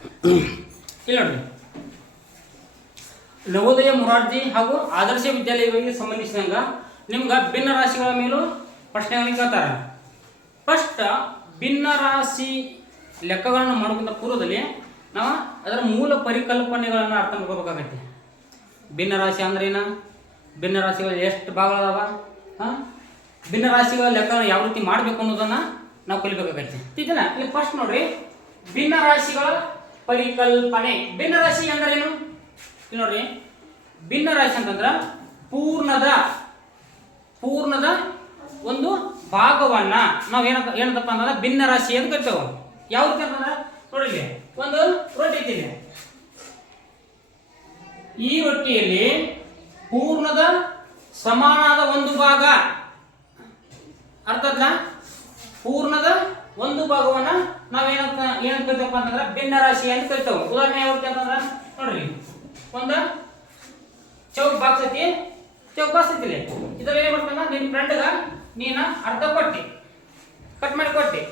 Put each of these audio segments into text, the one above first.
ಇಲ್ಲಿ ನೋಡ್ರಿ, ನವೋದಯ ಮೊರಾರ್ಜಿ ಹಾಗೂ ಆದರ್ಶ ವಿದ್ಯಾಲಯಗಳಿಗೆ ಸಂಬಂಧಿಸಿದಂಗ ನಿಮ್ಗೆ ಭಿನ್ನ ರಾಶಿಗಳ ಮೇಲೂ ಪ್ರಶ್ನೆಗಳನ್ನು ಕೇಳ್ತಾರ. ಫಸ್ಟ್ ಭಿನ್ನ ರಾಶಿ ಲೆಕ್ಕಗಳನ್ನು ಮಾಡೋಕ್ಕಿಂತ ಪೂರ್ವದಲ್ಲಿ ನಾವು ಅದರ ಮೂಲ ಪರಿಕಲ್ಪನೆಗಳನ್ನು ಅರ್ಥ ಮಾಡ್ಕೋಬೇಕಾಗತ್ತೆ. ಭಿನ್ನ ರಾಶಿ ಅಂದ್ರೆ ಏನು, ಭಿನ್ನ ರಾಶಿಗಳು ಎಷ್ಟು ಭಾಗಗಳದಾವ, ಭಿನ್ನ ರಾಶಿಗಳ ಲೆಕ್ಕ ಯಾವ ರೀತಿ ಮಾಡಬೇಕು ಅನ್ನೋದನ್ನು ನಾವು ಕಲಿಬೇಕಾಗತ್ತೆ. ಇದನ್ನ ಇಲ್ಲಿ ಫಸ್ಟ್ ನೋಡ್ರಿ, ಭಿನ್ನ ರಾಶಿಗಳ ಪರಿಕಲ್ಪನೆ. ಭಿನ್ನ ರಾಶಿ ಅಂದ್ರೆ ಏನು ಇಲ್ಲಿ ನೋಡ್ರಿ, ಭಿನ್ನ ರಾಶಿ ಅಂತಂದ್ರೆ ಪೂರ್ಣದ ಒಂದು ಭಾಗವನ್ನ ನಾವು ಏನಂತಪ್ಪ ಅಂತಂದ್ರೆ ಭಿನ್ನ ರಾಶಿ ಅಂತ ಕರಿತೇವೆ. ಯಾವ ರೀತಿ ಅಂತಂದ್ರೆ ನೋಡ್ರಿ, ಒಂದು ರೊಟ್ಟಿ ಐತಿದೆ, ಈ ರೊಟ್ಟಿಯಲ್ಲಿ ಪೂರ್ಣದ ಸಮಾನದ ಒಂದು ಭಾಗ, ಅರ್ಥಾತ್ ಪೂರ್ಣದ ಒಂದು ಭಾಗವನ್ನ ನಾವೇನಂತ ಕರಿತೇವಪ್ಪ ಅಂತಂದ್ರೆ ಭಿನ್ನ ರಾಶಿ ಅಂತ ಕರಿತೇವೆ. ಉದಾಹರಣೆ ಯಾವ ರೀತಿ ಅಂತಂದ್ರೆ ನೋಡ್ರಿ, ಒಂದು ಚೌಕ್ ಬಾಕ್ಸ್ ಐತಿ, ಚೌಕ್ ಬಾಕ್ಸ್ ಐತಿಲ್ಲ, ಇದ್ರಲ್ಲಿ ಏನ್ ಮಾಡ್ತಾನ ನಿನ್ನ ಫ್ರೆಂಡ್ಗ ನೀನ ಅರ್ಧ ಕೊಟ್ಟಿ, ಕಟ್ ಮಾಡಿ ಕೊಟ್ಟಿ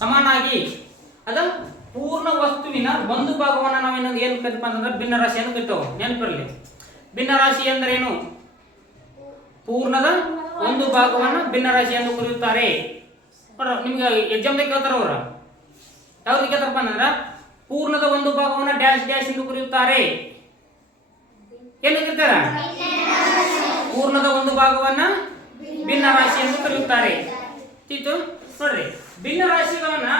ಸಮಾನಾಗಿ, ಅದ ಪೂರ್ಣ ವಸ್ತುವಿನ ಒಂದು ಭಾಗವನ್ನ ನಾವೇನು ಏನು ಕರಿತಪ್ಪ ಅಂತಂದ್ರೆ ಭಿನ್ನ ರಾಶಿ ಅಂತ ಕರಿತೇವೆ. ನೆನಪಿರಲಿ, ಭಿನ್ನ ರಾಶಿ ಅಂದ್ರೆ ಏನು, ಪೂರ್ಣದ ಒಂದು ಭಾಗವನ್ನ ಭಿನ್ನ ರಾಶಿ ಎಂದು ಕರೆಯುತ್ತಾರೆ. ನಿಮ್ಗೆ ಎಕ್ಸಾಮ್ದಾಗ ಕೇಳ್ತಾರ ಅವ್ರ, ಯಾವ್ದು ಕೇಳ್ತಾರಪ್ಪ ಅಂತಂದ್ರೆ ಪೂರ್ಣದ ಒಂದು ಭಾಗವನ್ನ ಡ್ಯಾಶ್ ಡ್ಯಾಶ್ ಎಂದು ಕರೆಯುತ್ತಾರೆ. ಏನು ಕರೀತಾರ, ಪೂರ್ಣದ ಒಂದು ಭಾಗವನ್ನ ಭಿನ್ನ ರಾಶಿ ಎಂದು ಕರೆಯುತ್ತಾರೆ. ತಿಳ್ತು ನೋಡ್ರಿ, ಭಿನ್ನ ರಾಶಿಗಳನ್ನ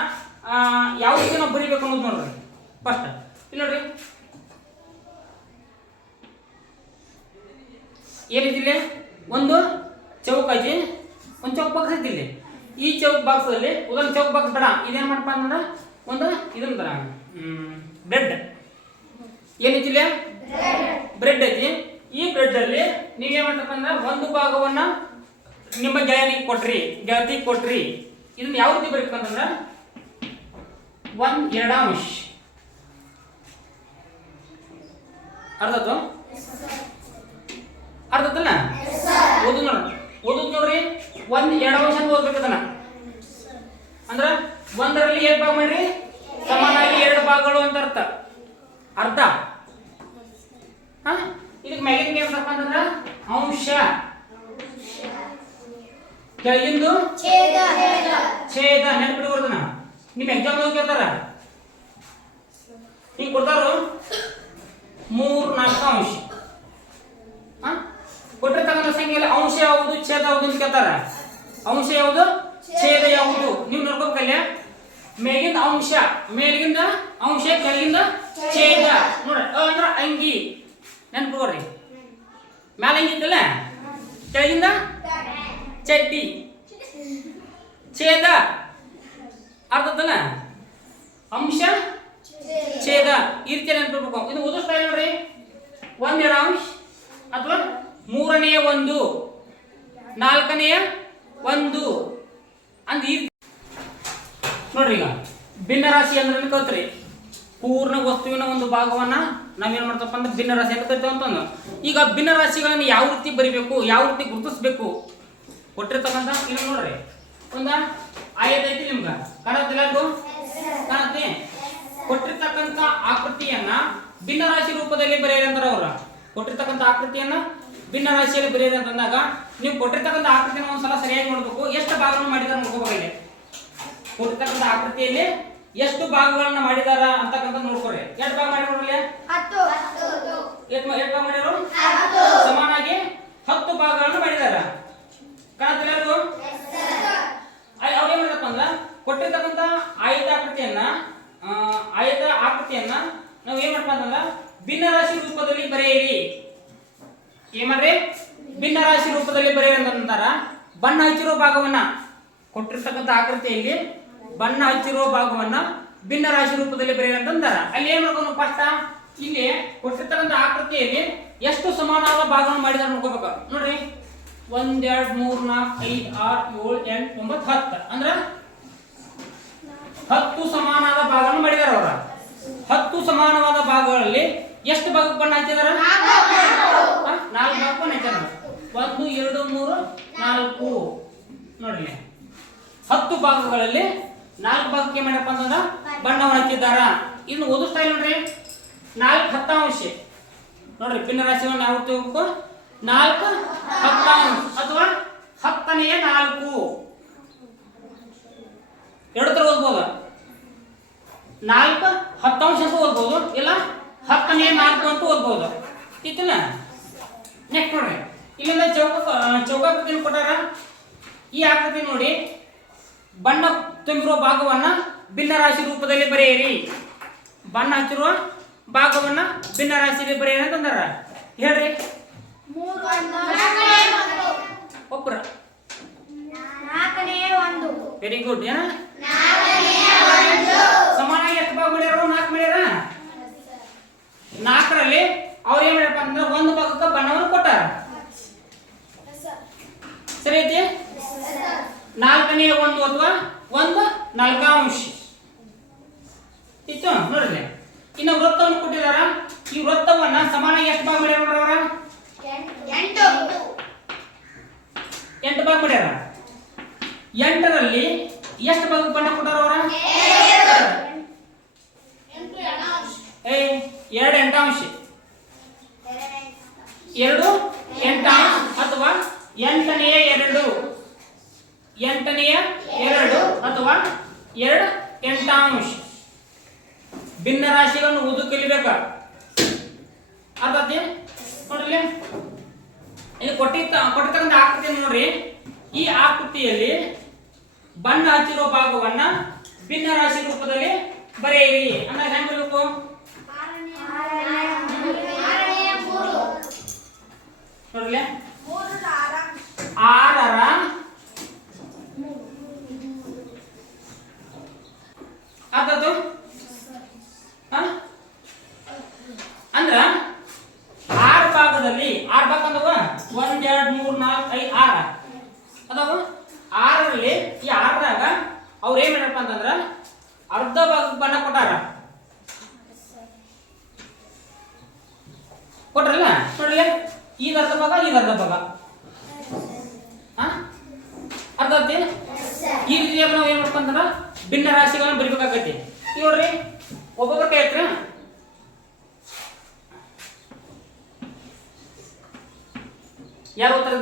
ಯಾವ ರೀತಿ ನಾವು ಬರೀಬೇಕು ಅನ್ನೋದು ನೋಡ್ರಿ. ಫಸ್ಟ್ ಇಲ್ಲಿ ನೋಡ್ರಿ, ಏನಿದಿಲ್ಲ, ಒಂದು ಚೌಕ್ ಐತಿ, ಒಂದು ಚೌಕ್ ಬಾಕ್ಸ್ ಐತಿ. ಇಲ್ಲಿ ಈ ಚೌಕ್ ಬಾಕ್ಸ್ ಅಲ್ಲಿ ಉದಾಹರಣೆ ಚೌಕ್ ಬಾಕ್ಸ್ ಬೇಡ, ಇದೇನ್ ಮಾಡಪ್ಪ ಅಂತಂದ್ರೆ ಒಂದು ಇದನ್ನ ಬ್ರೆಡ್ ಏನೈತಿಲ್ಲ, ಬ್ರೆಡ್ ಐತಿ. ಈ ಬ್ರೆಡ್ ಅಲ್ಲಿ ನೀವೇನ್ ಮಾಡ್ತಪ್ಪ ಅಂದ್ರೆ ಒಂದು ಭಾಗವನ್ನ ನಿಮ್ಮ ಗೆಳತಿಗೆ ಕೊಟ್ರಿ. ಇದನ್ನ ಯಾವ ರೀತಿ ಬರೀಬೇಕು ಅಂತಂದ್ರೆ 1/2 ಅರ್ಧತ್ತು ಅರ್ಧತ್ತಲ್ಲ ಓದುದು ನೋಡ್ರಿ, 1/2 ಅಂತ ಓದ್ಬೇಕದನ್ನ. ಅಂದ್ರ ಒಂದರಲ್ಲಿ ಏನ್ ಭಾಗ ಮಾಡ್ರಿ, ಸಮಾನಾಗಿ 2 ಭಾಗಗಳು ಅಂತ ಅರ್ಥ. ಇದಕ್ಕೆ ಮ್ಯಾಗಿನ ಏನಪ್ಪ ಅಂತಂದ್ರ ಅಂಶ, ಕೆಳಗಿಂದು ಛೇದ. ನೆನಪಿಡ್ಬೋದನ್ನ ನಿಮ್ ಎಕ್ಸಾಮ್ ಕೇಳ್ತಾರ, ಹಿಂಗ್ ಕೊಡ್ತಾರು 3-4 ಅಂಶ. ಕೊಟ್ಟಿರ್ತಕ್ಕಂಥ ಸಂಖ್ಯೆಯಲ್ಲಿ ಅಂಶ ಯಾವುದು ಛೇದ ಯಾವುದು ಅಂತ ಕೇಳ್ತಾರ. ಅಂಶ ಯಾವುದು ಛೇದ ಯಾವುದು ನೀವು ನೋಡ್ಕೋಬೇಕಲ್ಲ. ಮೇಲಿಂದ ಅಂಶ, ಮೇಲಿಂದ ಅಂಶ, ಕೆಳಗಿಂದ ಛೇದ. ನೋಡ್ರಿ, ಅಂದ್ರ ಅಂಗಿ, ನೆನ್ಪಿಡ್ರಿ, ಮ್ಯಾಲ ಅಂಗಿ ಇತ್ತಲ್ಲ, ಕೆಳಗಿಂದ ಚಡ್ಡಿ, ಛೇದ ಅರ್ಥದಲ್ಲ, ಅಂಶ ಛೇದ, ಈ ರೀತಿ ನೆನ್ಪಿಡ್ಬೇಕು. ಇದು ಓದಿಸ್ತಾ ನೋಡ್ರಿ, 1/2 ಅಥವಾ 3ನೇ 1, 4ನೇ 1 ಅಂದ್ ಈ ನೋಡ್ರಿ. ಈಗ ಭಿನ್ನ ರಾಶಿ ಅಂದ್ರೆ ಕಲ್ತ್ರಿ, ಪೂರ್ಣ ವಸ್ತುವಿನ ಒಂದು ಭಾಗವನ್ನ ನಾವೇನ್ ಮಾಡ್ತಪ್ಪ ಅಂದ್ರೆ ಭಿನ್ನ ರಾಶಿ ಅಂತ ಕರಿತೇವೆ ಅಂತಂದು. ಈಗ ಭಿನ್ನ ರಾಶಿಗಳನ್ನ ಯಾವ ರೀತಿ ಬರಿಬೇಕು, ಯಾವ ರೀತಿ ಗುರುತಿಸ್ಬೇಕು ಕೊಟ್ಟಿರ್ತಕ್ಕಂಥ ಇಲ್ಲಿ ನೋಡ್ರಿ, ಒಂದ ಆಯತ ಐತಿ ನಿಮ್ಗ ಕಾಣತ್ತಿಲ್ಲ, ಕಾಣತ್ತೆ. ಕೊಟ್ಟಿರ್ತಕ್ಕಂಥ ಆಕೃತಿಯನ್ನ ಭಿನ್ನ ರಾಶಿ ರೂಪದಲ್ಲಿ ಬರೆಯಿರಿ ಅಂತಾರ ಅವ್ರ. ಕೊಟ್ಟಿರ್ತಕ್ಕಂಥ ಆಕೃತಿಯನ್ನ ಭಿನ್ನ ರಾಶಿಯಲ್ಲಿ ಬರೆಯಿರಿ ಅಂತಂದಾಗ ನೀವು ಕೊಟ್ಟಿರ್ತಕ್ಕಂಥ ಆಕೃತಿನ ಒಂದ್ಸಲ ಸರಿಯಾಗಿ ನೋಡ್ಬೇಕು, ಎಷ್ಟು ಭಾಗವನ್ನು ಮಾಡಿದಾರ ನೋಡ್ಕೋಬೇಕಾಗಿದೆ. ಕೊಟ್ಟಿರ್ತಕ್ಕಂಥ ಆಕೃತಿಯಲ್ಲಿ ಎಷ್ಟು ಭಾಗಗಳನ್ನ ಮಾಡಿದಾರ ಅಂತಕ್ಕಂಥ ನೋಡ್ಕೊರಿ. ಎಷ್ಟು ಭಾಗ ಮಾಡಿ ನೋಡ್ರಿ, 10 ಭಾಗ ಮಾಡಿದ್ರು, ಸಮಾನಾಗಿ 10 ಭಾಗಗಳನ್ನು ಮಾಡಿದಾರ. ಕಾಣತ್ತಿಲ್ಲ, ಅವ್ರು ಏನ್ ಮಾಡಪ್ಪ ಅಂದ್ರ ಕೊಟ್ಟಿರ್ತಕ್ಕಂಥ ಆಯತ ಆಕೃತಿಯನ್ನ ನಾವು ಏನ್ ಮಾಡಪ್ಪ ಅಂತಂದ್ರ ಭಿನ್ನ ರಾಶಿ ರೂಪದಲ್ಲಿ ಬರೆಯಿರಿ. ಏನ್ ಮಾಡ್ರಿ, ಭಿನ್ನ ರಾಶಿ ರೂಪದಲ್ಲಿ ಬರೆಯಿರಿ ಅಂತಂತಾರ. ಬಣ್ಣ ಹಚ್ಚಿರೋ ಭಾಗವನ್ನ, ಕೊಟ್ಟಿರ್ತಕ್ಕಂಥ ಆಕೃತಿಯಲ್ಲಿ ಬಣ್ಣ ಹಚ್ಚಿರುವ ಭಾಗವನ್ನ ಭಿನ್ನ ರಾಶಿ ರೂಪದಲ್ಲಿ ಬರೆಯಿರಿ ಅಂತಂದಾರ. ಅಲ್ಲಿ ಏನ್ ಮಾಡ್ಕೊಂಡು ಫಸ್ಟ್ ಇಲ್ಲಿ ಕೊಟ್ಟಿರ್ತಕ್ಕಂಥ ಆಕೃತಿಯಲ್ಲಿ ಎಷ್ಟು ಸಮಾನವಾದ ಭಾಗವನ್ನು ಮಾಡಿದಾರ ನೋಡ್ಕೋಬೇಕು. ನೋಡ್ರಿ, 1 2 3 4 5 6 7 8 9 10 ಅಂದ್ರ 10 ಸಮಾನವಾದ ಭಾಗವನ್ನು ಮಾಡಿದಾರ ಅವ್ರ. 10 ಸಮಾನವಾದ ಭಾಗಗಳಲ್ಲಿ ಎಷ್ಟು ಭಾಗಕ್ಕೆ ಬಣ್ಣ ಹಚ್ಚಿದಾರ, 4 ಭಾಗಕ್ಕೆ ಹಚ್ಚಾರ. 1 2 3 4 ನೋಡ್ರಿ, 10 ಭಾಗಗಳಲ್ಲಿ 4 ಭಾಗಕ್ಕೆ ಮಾಡ್ಯಪ್ಪ ಅಂತಂದ್ರ ಬಣ್ಣವನ್ನು ಹಚ್ಚಿದ್ದಾರ. ಇನ್ನು ಓದು ಸ್ಟೈಲ್ ನೋಡ್ರಿ 4 ಹತ್ತಾಂಶ ನೋಡ್ರಿ ಭಿನ್ನ ರಾಶಿಗಳನ್ನು ಯಾವ ರೀತಿ ಹೋಗ್ಬೇಕು 4 ಹತ್ತಾಂಶ ಅಥವಾ 10ನೇ 4 ಎರಡು ತರ ಓದ್ಬೋದು 4 ಹತ್ತಾಂಶ ಅಂತ ಓದ್ಬೋದು ಇಲ್ಲ 10ನೇ 4 ಅಂತ ಓದ್ಬೋದು ಇತ್ತಲ್ಲ. ನೆಕ್ಸ್ಟ್ ನೋಡ್ರಿ ಇಲ್ಲಿಂದ ಚೌಕಾಕೃತಿಯನ್ನು ಕೊಟ್ಟಾರ. ಈ ಆಕೃತಿ ನೋಡಿ ಬಣ್ಣ ತುಂಬಿರುವ ಭಾಗವನ್ನ ಭಿನ್ನರಾಶಿ ರೂಪದಲ್ಲಿ ಬರೆಯಿರಿ. ಬಣ್ಣ ಹಚ್ಚಿರುವ ಭಾಗವನ್ನ ಭಿನ್ನರಾಶಿಯಲ್ಲಿ ಬರೆಯಿರಿ ಅಂತಂದಾರ. ಹೇಳ್ರಿ ಒಬ್ಬರ ವೆರಿ ಗುಡ್. ಏನ ಸಮಾನಾಗಿ ಎಷ್ಟು ಭಾಗ ಮಾಡ್ಯಾರ 4 ಮಾಡ್ಯಾರ. 4ರಲ್ಲಿ ಅವ್ರು ಏನ್ ಮಾಡ್ಯಪ್ಪ ಅಂದ್ರೆ ಒಂದು ಭಾಗಕ್ಕೆ ಬಣ್ಣವನ್ನು ಕೊಟ್ಟಾರ. ಸರಿ ಐತಿ. 4ನೇ 1 ಅಥವಾ 1 4 ಇತ್ತು ನೋಡ್ರಿ. ಇನ್ನು ವೃತ್ತವನ್ನು ಕೊಟ್ಟಿದಾರ. ಈ ವೃತ್ತವನ್ನ ಸಮಾನಾಗಿ ಎಷ್ಟು ಭಾಗ ಮಾಡ್ಯಾರ ನೋಡ್ರ ಅವರ 8 ಭಾಗ ಮಾಡ್ಯಾರ. 8ರಲ್ಲಿ ಎಷ್ಟು ಭಾಗ ಬಣ್ಣ ಕೊಟ್ಟಾರ ಅವರ 2 ಎಂಟಾಂಶ 2 ಎಂಟಾಂಶ ಅಥವಾ 8ನೇ 2 8ನೇ 2 ಅಥವಾ 2 ಎಂಟಾಂಶ ಭಿನ್ನ ರಾಶಿಗಳನ್ನು ಓದು ಕಲಿಬೇಕ. ಅರ್ಥಾತ್ ನೋಡ್ರಿ ಇಲ್ಲಿ ಕೊಟ್ಟಿರ್ತಕ್ಕಂಥ ಆಕೃತಿ ನೋಡ್ರಿ. ಈ ಆಕೃತಿಯಲ್ಲಿ ಬಣ್ಣ ಹಚ್ಚಿರುವ ಭಾಗವನ್ನ ಭಿನ್ನ ರಾಶಿ ರೂಪದಲ್ಲಿ ಬರೆಯಿರಿ. ಅಂದ್ರೆ ಹೆಂಗ್ ಬರಬೇಕು ನೋಡ್ರಿ 6ರ ಅರ್ಥಾತು ಅಂದ್ರ 6 ಭಾಗದಲ್ಲಿ 6 ಭಾಗ ಅಂದವ 1 2 3 4 5 6 ಅದಾವ. 6ರಲ್ಲಿ ಈ 6ರಾಗ ಅವ್ರು ಏನ್ ಮಾಡ್ಯಾರಪ್ಪ ಅಂತಂದ್ರ ಅರ್ಧ ಭಾಗಕ್ಕೆ ಬಣ್ಣ ಕೊಟ್ಟಾರ. ಕೊಟ್ರಲ್ಲ ನೋಡ್ರಿ ಈಗ ಅರ್ಧ ಭಾಗ ಈಗ ಅರ್ಧ ಭಾಗ ಅರ್ಧ ಆಯ್ತಿ. ಈ ರೀತಿಯಾಗಿ ನಾವು ಏನ್ ಮಾಡ್ಬೇಕಂದ್ರ ಭಿನ್ನ ರಾಶಿಗಳನ್ನ ಬರಿಬೇಕಾಗೈತಿ. ನೋಡ್ರಿ ಒಬ್ಬೊಬ್ಬರ ಕೈ ಹತ್ರ ಯಾರು ಓದ್ತಾರ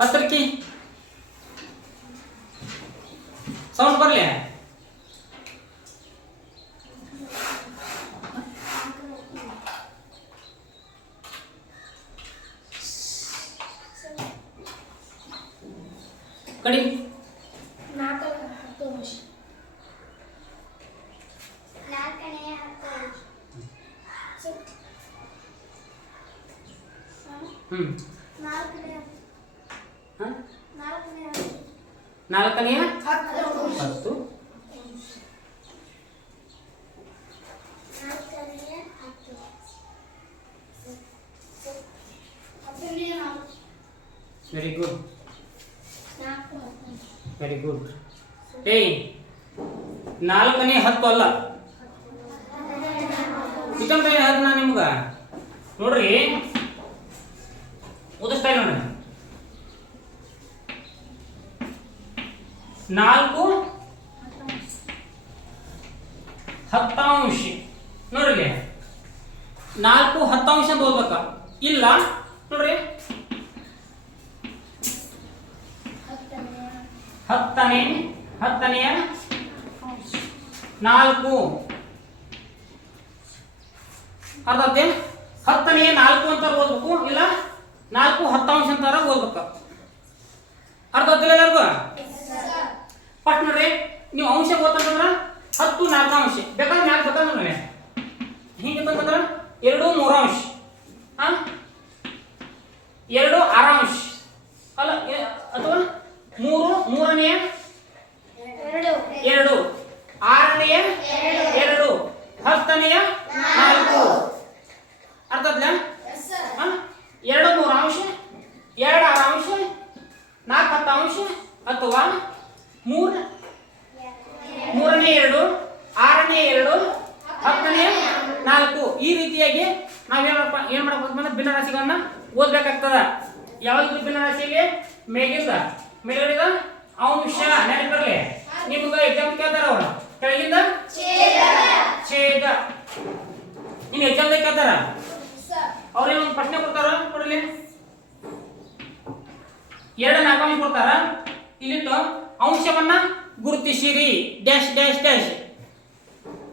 ಹತ್ರಕ್ಕಿ ಸೌಂಡ್ ಬರ್ಲಿ. ಕಡಿ 4 4ನೇ 10 ವೆರಿ ಗುಡ್ ವೆರಿ ಗುಡ್. 4ನೇ 10 ಅಲ್ಲ ಇಷ್ಟಂದ್ರೆ ಹೇಳ್ದ ನಾ ನಿಮ್ಗ ನೋಡ್ರಿ ಓದಿಸ್ತಾ ನೋಡ್ರಿ 4 ಹತ್ತಾಂಶ ನೋಡ್ರಿ 4 ಹತ್ತಾಂಶ ಅಂತ ಓದ್ಬೇಕ ಇಲ್ಲ ನೋಡ್ರಿ 10ನೇ 4 ಅರ್ಥಾತ್ 10ನೇ 4 ಅಂತ ಓದ್ಬೇಕು ಇಲ್ಲ 4 ಹತ್ತಾಂಶ ಅಂತಾರ ಓದ್ಬೇಕು. ಅರ್ಥ ಆಗ್ತಿಲ್ಲ ಎಲ್ಲರಿಗೂ? ಫಸ್ಟ್ ನೋಡ್ರಿ ನೀವು ಅಂಶ ಓದ್ತಂದ್ರ 10 4 ಬೇಕಾದ್ರೆ ಮ್ಯಾಕ್ ಬೇಕಾದ್ರೆ ಹಿಂಗಿತ್ತಂದ್ರ 2 3 2 6 ಅಲ್ಲ ಅಥವಾ 3 3ನೇ 2 6ನೇ 2 10ನೇ 4 ಅರ್ಥ ಆಯ್ತಲ್ಲ? 2 3 ಅಂಶ 2 6 ಅಂಶ 4 10 ಅಂಶ ಅಥವಾ 3ನೇ 2 6ನೇ 2 10ನೇ 4 ಈ ರೀತಿಯಾಗಿ ನಾವು ಏನ್ ಮಾಡಬೇಕು ಭಿನ್ನ ರಾಶಿಗಳನ್ನ ಓದಬೇಕಾಗ್ತದ. ಯಾವ್ದು ಭಿನ್ನ ರಾಶಿಯಲ್ಲಿ ಮೇಗಿಂದ ಮೇಲ್ಗಡೆದ ಅಂಶ ನೆನಪಿರಲಿ. ನಿಮ್ಗೆ ಎಕ್ಸಾಮ್ ಕೇಳ್ತಾರ ಅವ್ರು ಕೆಳಗಿಂದ ಛೇದ. ನಿನ್ ಎಕ್ಸಾಮ್ ಕೇಳ್ತಾರ ಅವ್ರೇನು ಒಂದು ಪ್ರಶ್ನೆ ಕೊಡ್ತಾರ ಕೊಡಲಿ, 2 4 ಅಂಶ ಕೊಡ್ತಾರ. ಇಲ್ಲಿಟ್ಟು ಅಂಶವನ್ನ ಗುರುತಿಸಿರಿ ಡ್ಯಾಶ್ ಡ್ಯಾಶ್ ಡ್ಯಾಶ್.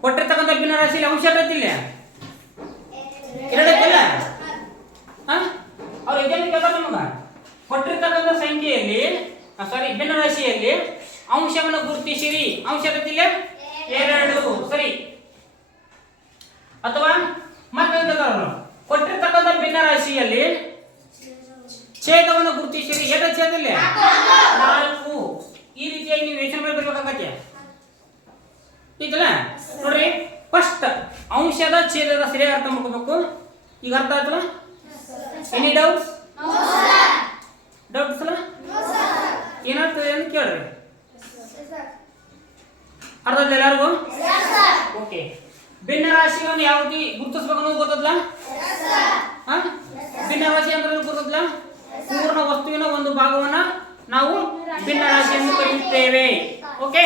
ಕೊಟ್ಟಿರ್ತಕ್ಕಂಥ ಭಿನ್ನರಾಶಿಯಲ್ಲಿ ಅಂಶ ಇರತ್ತಿಲ್ಲ, 2 ಐತಲ್ಲ. ಅವ್ರು ಎಕ್ಸಾಮ್ ಕೇಳ್ತಾರ ನಮಗ ಕೊಟ್ಟಿರ್ತಕ್ಕಂಥ ಸಂಖ್ಯೆಯಲ್ಲಿ ಸಾರಿ ಭಿನ್ನರಾಶಿಯಲ್ಲಿ ಅಂಶವನ್ನು ಗುರುತಿಸಿರಿ. ಅಂಶ ಇರತ್ತಿಲ್ಲ 2 ಸರಿ. ಅಥವಾ ಮತ್ತೆ ಕೊಟ್ಟಿರ್ತಕ್ಕಂಥ ಭಿನ್ನರಾಶಿಯಲ್ಲಿ ಛೇದವನ್ನು ಗುರುತಿಸಿರಿ. ಎಷ್ಟು ಛೇದ ಇಲ್ಲ 4. ಈ ರೀತಿಯಾಗಿ ನೀವು ಯೋಚನೆ ಮಾಡಿ ಬರ್ಬೇಕಾಗತ್ತೆ. ಈಗಲ್ಲ ನೋಡ್ರಿ, ಫಸ್ಟ್ ಅಂಶದ ಛೇದದ ಸರಿಯಾಗಿ ಅರ್ಥ ಮಾಡ್ಕೋಬೇಕು. ಈಗ ಅರ್ಥ ಆಯ್ತಲ್ಲ? Any doubts? ಡೌಟ್ಸ್ ಅಲ್ಲ? ಏನಾಗ್ತದೆ ಅಂತ ಕೇಳ್ರಿ. ಅರ್ಥ ಆಯ್ತಲ್ಲ ಎಲ್ಲರಿಗೂ? ಓಕೆ. ಭಿನ್ನರಾಶಿಗಳನ್ನು ಯಾವ ರೀತಿ ಗುರುತಿಸ್ಬೇಕು ಅನ್ನೋದು ಗೊತ್ತಲ್ಲ? ಭಿನ್ನರಾಶಿ ಅಂದ್ರೆ ಗೊತ್ತಲ್ಲ? ಪೂರ್ಣ ವಸ್ತುವಿನ ಒಂದು ಭಾಗವನ್ನ ನಾವು ಭಿನ್ನರಾಶಿ ಎಂದು ಕರೆಯುತ್ತೇವೆ. ಓಕೆ.